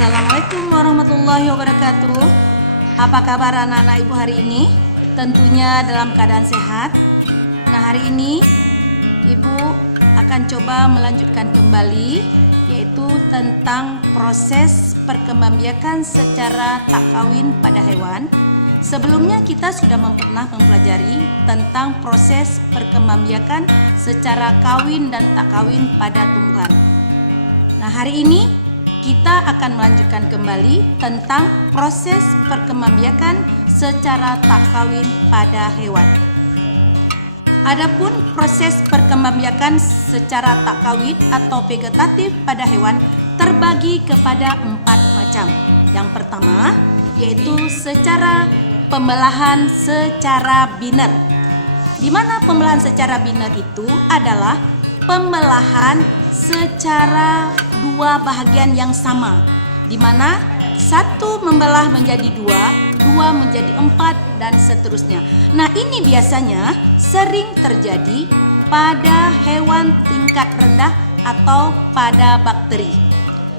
Assalamualaikum warahmatullahi wabarakatuh. Apa kabar anak-anak ibu hari ini? Tentunya dalam keadaan sehat. Nah, hari ini ibu akan coba melanjutkan kembali, yaitu tentang proses perkembangbiakan secara tak kawin pada hewan. Sebelumnya kita sudah pernah mempelajari tentang proses perkembangbiakan secara kawin dan tak kawin pada tumbuhan. Nah, hari ini kita akan melanjutkan kembali tentang proses perkembangbiakan secara tak kawin pada hewan. Adapun proses perkembangbiakan secara tak kawin atau vegetatif pada hewan terbagi kepada 4 macam. Yang pertama yaitu secara pembelahan secara biner. Di mana pembelahan secara biner itu adalah pembelahan secara dua bahagian yang sama, di mana satu membelah menjadi dua menjadi 4 dan seterusnya. Nah, ini biasanya sering terjadi pada hewan tingkat rendah atau pada bakteri.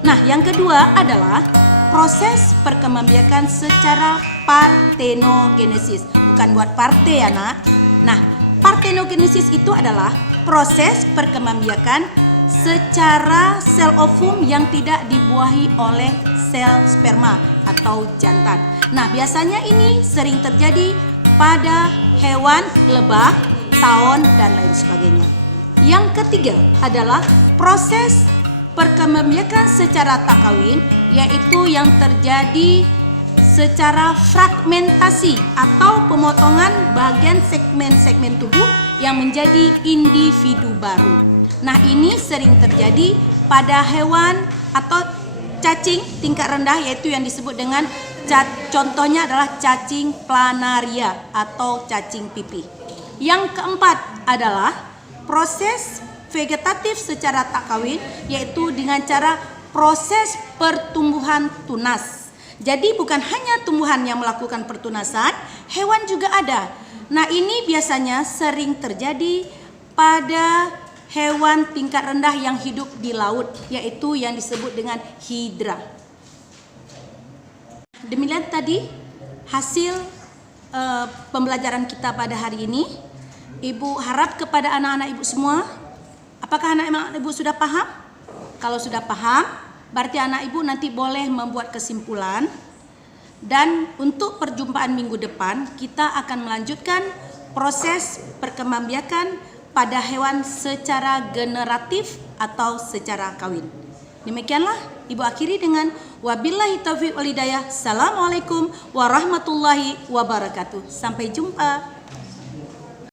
Nah, yang kedua adalah proses perkembangbiakan secara partenogenesis. Bukan buat partai ya nak. Nah, partenogenesis itu adalah proses perkembangbiakan secara sel ovum yang tidak dibuahi oleh sel sperma atau jantan. Nah, biasanya ini sering terjadi pada hewan lebah, tawon, dan lain sebagainya. Yang ketiga adalah proses perkembangbiakan secara tak kawin, yaitu yang terjadi secara fragmentasi atau pemotongan bagian segmen-segmen tubuh yang menjadi individu baru. Nah, ini sering terjadi pada hewan atau cacing tingkat rendah, yaitu yang disebut dengan contohnya adalah cacing planaria atau cacing pipih. Yang keempat adalah proses vegetatif secara tak kawin, yaitu dengan cara proses pertumbuhan tunas. Jadi bukan hanya tumbuhan yang melakukan pertunasan, hewan juga ada. Nah, ini biasanya sering terjadi pada hewan tingkat rendah yang hidup di laut, yaitu yang disebut dengan hidra. Demikian tadi hasil pembelajaran kita pada hari ini. Ibu harap kepada anak-anak ibu semua, apakah anak-anak ibu sudah paham? Kalau sudah paham, berarti anak ibu nanti boleh membuat kesimpulan. Dan untuk perjumpaan minggu depan, kita akan melanjutkan proses perkembangbiakan pada hewan secara generatif atau secara kawin. Demikianlah ibu akhiri dengan wabillahi taufiq wal hidayah. Assalamualaikum warahmatullahi wabarakatuh. Sampai jumpa.